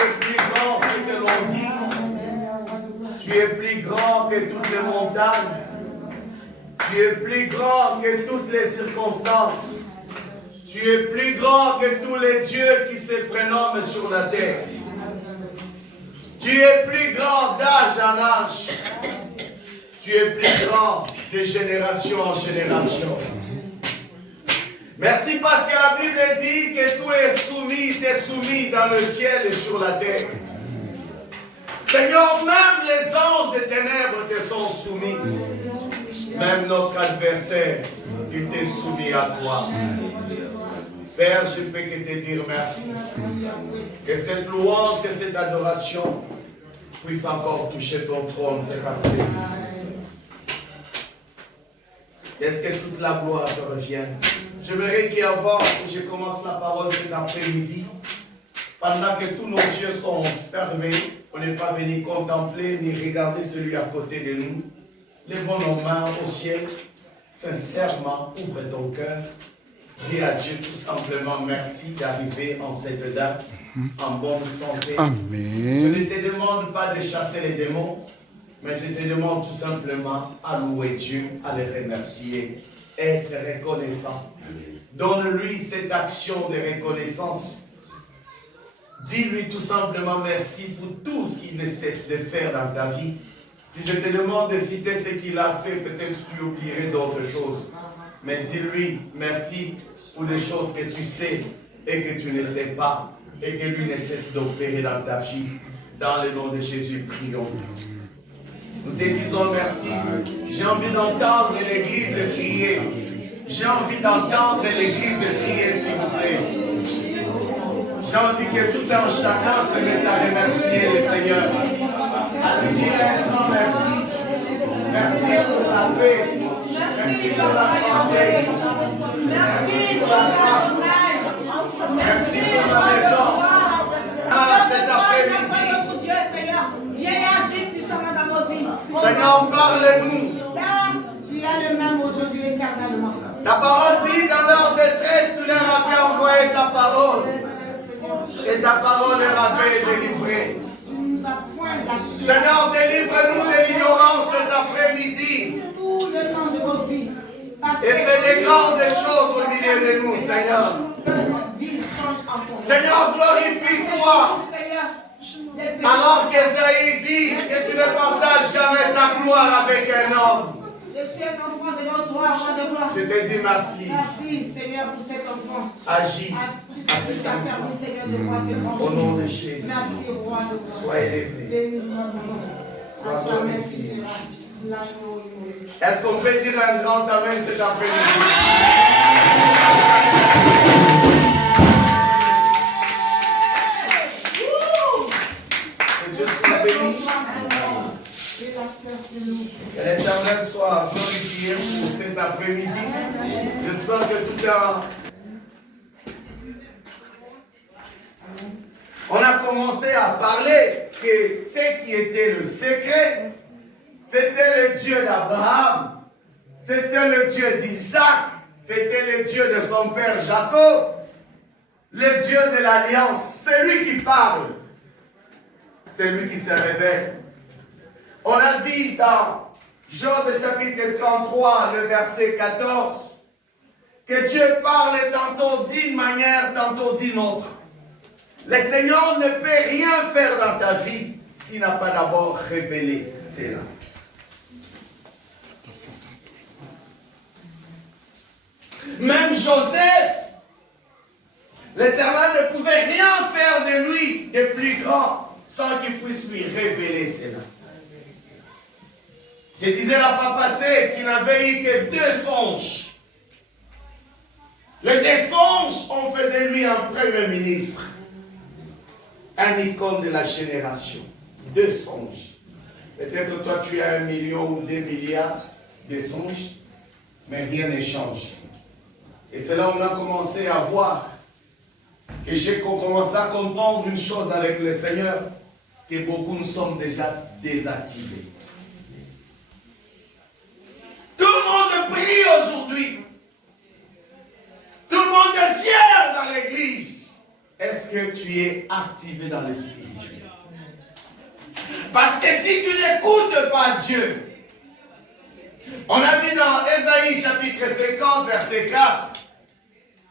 es plus grand ce que l'on dit. Tu es plus grand que toutes les montagnes. Tu es plus grand que toutes les circonstances. Tu es plus grand que tous les dieux qui se prénomment sur la terre. Tu es plus grand d'âge en âge. Tu es plus grand de génération en génération. Merci parce que la Bible dit que tout est soumis dans le ciel et sur la terre. Seigneur, même les anges des ténèbres te sont soumis. Même notre adversaire, il t'est soumis à toi. Père, je peux que te dire merci. Que cette louange, que cette adoration puisse encore toucher ton trône cet après-midi. Est-ce que toute la gloire te revienne? J'aimerais qu'avant que je commence la parole cet après-midi, pendant que tous nos yeux sont fermés, on n'est pas venu contempler ni regarder celui à côté de nous. Lèvons nos mains au ciel, sincèrement, ouvre ton cœur. Dis à Dieu tout simplement merci d'arriver en cette date en bonne santé. Amen. Je ne te demande pas de chasser les démons, mais je te demande tout simplement à louer Dieu, à le remercier, être reconnaissant. Donne-lui cette action de reconnaissance. Dis-lui tout simplement merci pour tout ce qu'il ne cesse de faire dans ta vie. Si je te demande de citer ce qu'il a fait, peut-être tu oublierais d'autres choses. Mais dis-lui merci pour des choses que tu sais et que tu ne sais pas et que lui ne cesse d'opérer dans ta vie. Dans le nom de Jésus, prions. Nous te disons merci. J'ai envie d'entendre l'église prier. J'ai envie d'entendre l'église prier, s'il vous plaît. J'ai envie que tout un chacun se mette à remercier le Seigneur. À lui dire un grand merci. Merci pour la paix. Merci pour la santé. Merci pour la grâce. Merci pour la maison. Ah, cet après-midi. Dieu, Seigneur, viens agir puissamment dans nos vies. Seigneur, parle-nous. Tu as le même aujourd'hui éternellement. Ta parole dit dans leur détresse, tu leur avais envoyé ta parole. Et ta parole leur avait délivré. Seigneur, délivre-nous de l'ignorance cet après-midi. Et fais des grandes choses au milieu de nous, Seigneur. Seigneur, glorifie-toi. Alors qu'Esaïe dit que tu ne partages jamais ta gloire avec un homme. Je suis un enfant de votre droit, roi de gloire. Je te dis merci. Merci, Seigneur, pour cet enfant. Agis à cet instant. Au nom de Jésus. Merci, roi de gloire. Sois élevé. Béni soit ton nom. À jamais tu seras. Est-ce qu'on peut dire un grand amen cet après-midi? Que Dieu soit béni. Que l'Éternel soit glorifié pour cet après-midi. J'espère que tout est... On a commencé à parler que ce qui était le secret, c'était le Dieu d'Abraham, c'était le Dieu d'Isaac, c'était le Dieu de son père Jacob, le Dieu de l'Alliance. C'est lui qui parle, c'est lui qui se révèle. On a vu dans Job chapitre 33, le verset 14, que Dieu parle tantôt d'une manière, tantôt d'une autre. Le Seigneur ne peut rien faire dans ta vie s'il n'a pas d'abord révélé cela. Même Joseph, l'Éternel ne pouvait rien faire de lui de plus grand sans qu'il puisse lui révéler cela. Je disais la fois passée qu'il n'avait eu que 2 songes. Les 2 songes ont fait de lui un premier ministre, un icône de la génération. 2 songes. Peut-être toi tu as 1 million ou 2 milliards de songes, mais rien ne change. Et c'est là où on a commencé à voir, que j'ai commencé à comprendre une chose avec le Seigneur, que beaucoup nous sommes déjà désactivés. Tout le monde prie aujourd'hui. Tout le monde est fier dans l'église. est-ce que tu es activé dans le spirituel? Parce que si tu n'écoutes pas Dieu, on a vu dans Ésaïe chapitre 50, verset 4,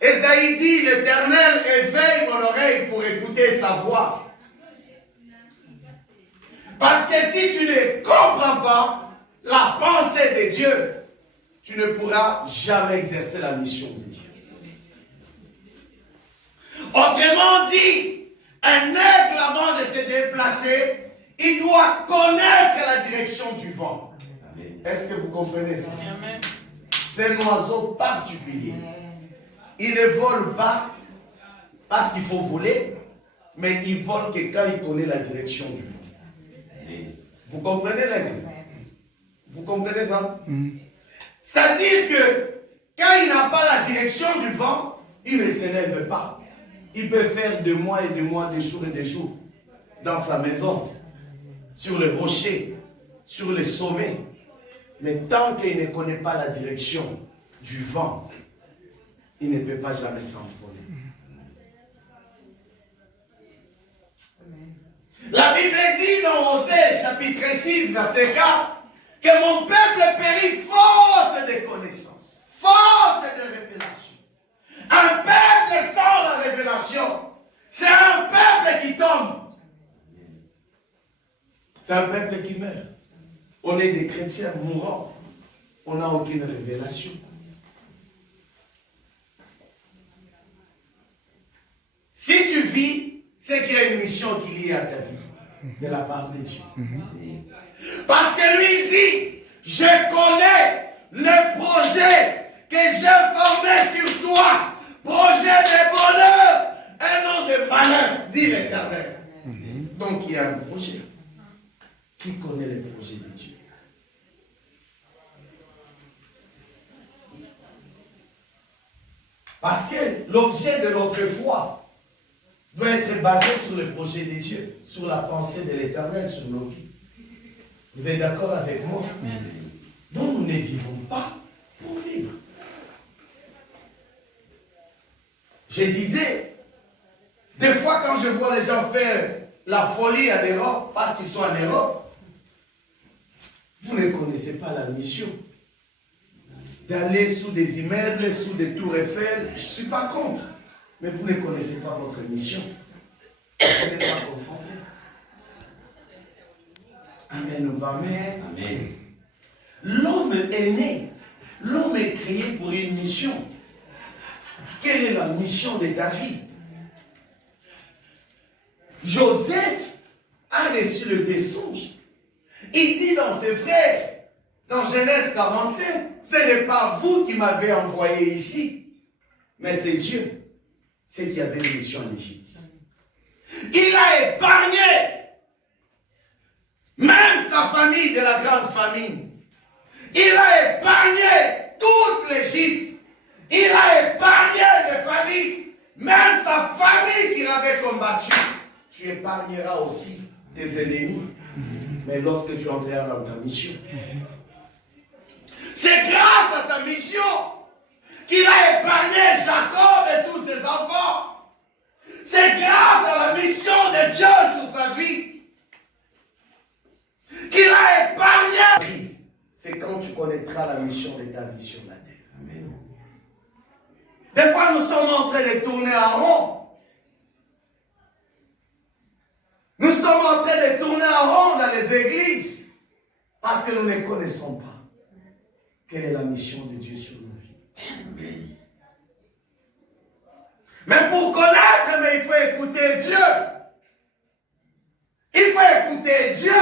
Ésaïe dit, l'Éternel éveille mon oreille pour écouter sa voix. Parce que si tu ne comprends pas la pensée de Dieu, tu ne pourras jamais exercer la mission de Dieu. Autrement dit, un aigle avant de se déplacer, il doit connaître la direction du vent. Est-ce que vous comprenez ça? C'est un oiseau particulier. Il ne vole pas parce qu'il faut voler, mais il vole que quand il connaît la direction du vent. Vous comprenez l'aigle? Vous comprenez ça? C'est-à-dire que quand il n'a pas la direction du vent, il ne s'élève pas. Il peut faire des mois et des mois, des jours et des jours dans sa maison, sur les rochers, sur les sommets. Mais tant qu'il ne connaît pas la direction du vent, il ne peut pas jamais s'envoler. La Bible dit dans Osée, chapitre 6, verset 4, que mon peuple périt faute de connaissances, faute de révélation. Un peuple sans la révélation, c'est un peuple qui tombe. C'est un peuple qui meurt. On est des chrétiens mourants. On n'a aucune révélation. Si tu vis, c'est qu'il y a une mission qui est liée à ta vie, de la part de Dieu. Parce que lui dit, je connais le projet que j'ai formé sur toi, projet de bonheur et non de malheur, dit l'Éternel. Donc il y a un projet. Qui connaît le projet de Dieu? Parce que l'objet de notre foi doit être basé sur le projet de Dieu, sur la pensée de l'Éternel, sur nos vies. Vous êtes d'accord avec moi? Donc nous ne vivons pas pour vivre. Je disais, des fois quand je vois les gens faire la folie en Europe, parce qu'ils sont en Europe, vous ne connaissez pas la mission. D'aller sous des immeubles, sous des tours Eiffel, je ne suis pas contre. Mais vous ne connaissez pas votre mission. Vous n'êtes pas concentré. Amen. Amen. L'homme est né. L'homme est créé pour une mission. Quelle est la mission de David? Joseph a reçu le mensonge. Il dit dans ses frères, dans Genèse 45, ce n'est pas vous qui m'avez envoyé ici, mais c'est Dieu. C'est qui avait une mission en Égypte. Il a épargné même sa famille de la grande famine. Il a épargné toute l'Égypte. Il a épargné les familles, même sa famille qu'il avait combattue. Tu épargneras aussi tes ennemis, mais lorsque tu entreras dans ta mission. C'est grâce à sa mission qu'il a épargné Jacob et tous ses enfants. C'est grâce à la mission de Dieu sur sa vie qu'il a épargné. C'est quand tu connaîtras la mission de ta vie sur la terre. Amen. Des fois, nous sommes en train de tourner en rond. Nous sommes en train de tourner en rond dans les églises parce que nous ne connaissons pas quelle est la mission de Dieu sur nos vies. Mais pour connaître, mais il faut écouter Dieu. Il faut écouter Dieu.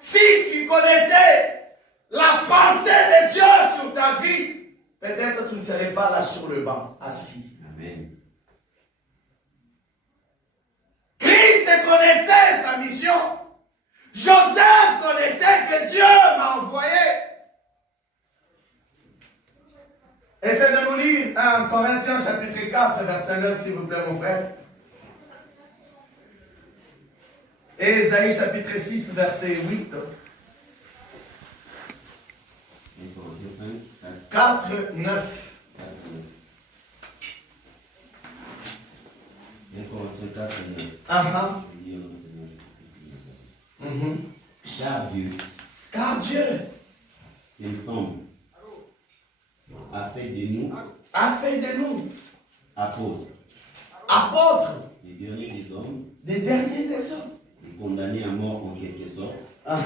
Si tu connaissais la pensée de Dieu sur ta vie, peut-être tu ne serais pas là sur le banc, assis. Amen. Christ connaissait sa mission. Joseph connaissait que Dieu m'a envoyé. Essayez de nous lire 1 Corinthiens chapitre 4, verset 9, s'il vous plaît, mon frère. Et Ésaïe chapitre 6, verset 8. 4, 9. verset 4, Ah, je lis au Seigneur Jésus-Christ. mhm. Car Dieu, Car Dieu il me semble, a fait de nous apôtres, apôtres, les derniers des hommes, des derniers des hommes. et condamnés à mort en quelque sorte, Ah,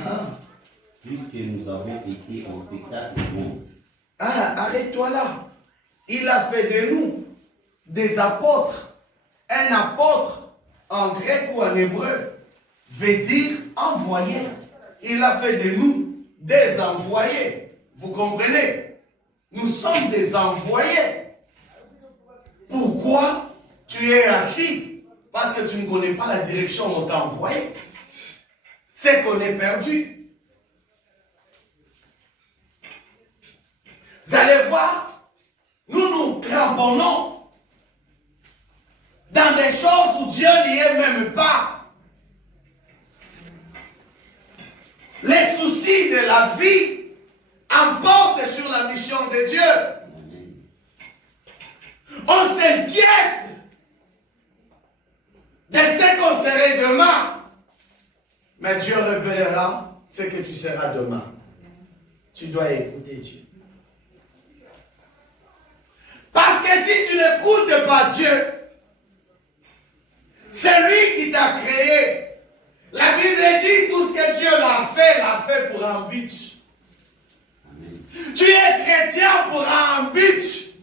puisque nous avons été en spectacle du monde. ah, arrête-toi là. Il a fait de nous des apôtres. Un apôtre, en grec ou en hébreu, veut dire envoyé. Il a fait de nous des envoyés. Vous comprenez? Nous sommes des envoyés. Pourquoi tu es assis? Parce que tu ne connais pas la direction où on t'a envoyé. C'est qu'on est perdu. Vous allez voir, nous nous cramponnons dans des choses où Dieu n'y est même pas. Les soucis de la vie emportent sur la mission de Dieu. Amen. On s'inquiète de ce qu'on serait demain. Mais Dieu révélera ce que tu seras demain. Tu dois écouter Dieu. Parce que si tu n'écoutes pas Dieu, c'est lui qui t'a créé. La Bible dit tout ce que Dieu l'a fait pour un but. Amen. Tu es chrétien pour un but.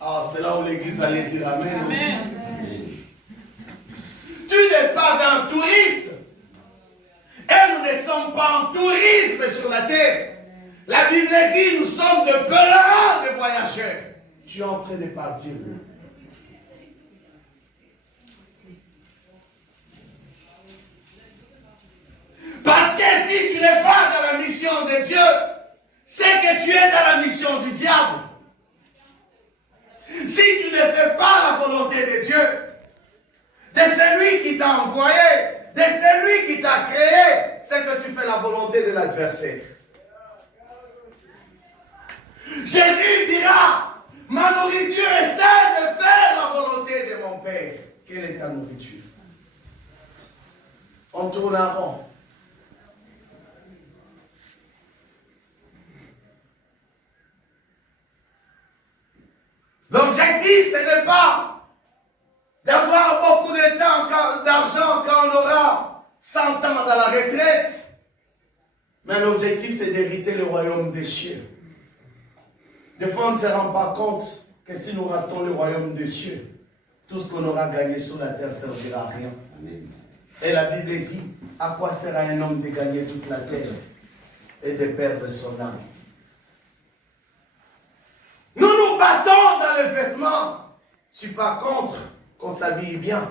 Ah, c'est là où l'église allait dire Amen. Aussi. Amen. Tu n'es pas un touriste. Et nous ne sommes pas en tourisme sur la terre. La Bible dit nous sommes de pèlerins, de voyageurs. Tu es en train de partir. Parce que si tu n'es pas dans la mission de Dieu, c'est que tu es dans la mission du diable. Si tu ne fais pas la volonté de Dieu, de celui qui t'a envoyé, de celui qui t'a créé, c'est que tu fais la volonté de l'adversaire. Jésus dira, ma nourriture est celle de faire la volonté de mon Père. Quelle est ta nourriture? On tourne en rond. L'objectif, ce n'est pas d'avoir beaucoup de temps, d'argent quand on aura 100 ans dans la retraite. Mais l'objectif, c'est d'hériter le royaume des cieux. Des fois, on ne se rend pas compte que si nous ratons le royaume des cieux, tout ce qu'on aura gagné sur la terre ne servira à rien. Amen. Et la Bible dit, à quoi sert à un homme de gagner toute la terre et de perdre son âme? Nous nous battons dans les vêtements. Je ne suis pas contre qu'on s'habille bien,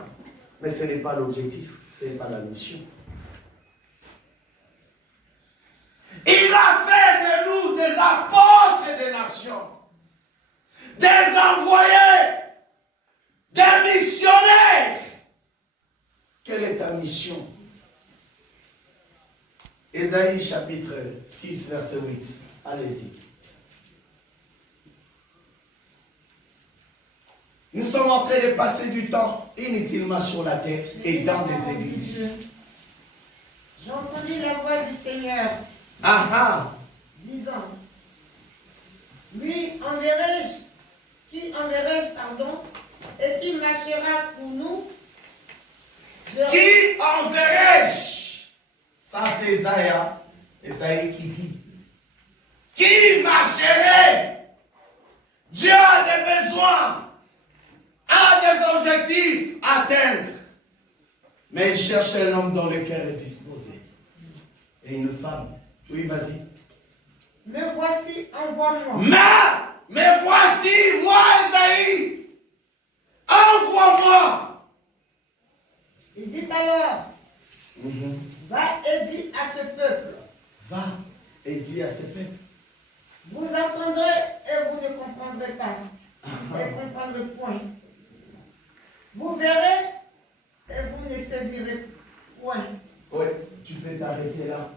mais ce n'est pas l'objectif, ce n'est pas la mission. Il a fait de nous des apôtres des nations, des envoyés, des missionnaires. Quelle est ta mission? Ésaïe chapitre 6, verset 8. Allez-y. Nous sommes en train de passer du temps inutilement sur la terre et dans des églises. J'ai entendu la voix du Seigneur Ah ah! disant, lui enverrai-je, qui enverrai-je, pardon, et qui marchera pour nous. Qui enverrai-je? Ça c'est Esaïe qui dit. Qui marcherait? Dieu a des besoins, a des objectifs à atteindre. Mais il cherche un homme dont le cœur est disposé. Et une femme. Oui, vas-y. Me voici, envoie-moi. Mais voici, moi, Esaïe. Envoie-moi. Il dit alors, va et dis à ce peuple. Va et dis à ce peuple. Vous entendrez et vous ne comprendrez pas. Vous ne comprendrez point. Vous verrez et vous ne saisirez point. Oui, tu peux t'arrêter là.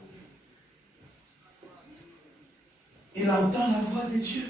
Il entend la voix de Dieu.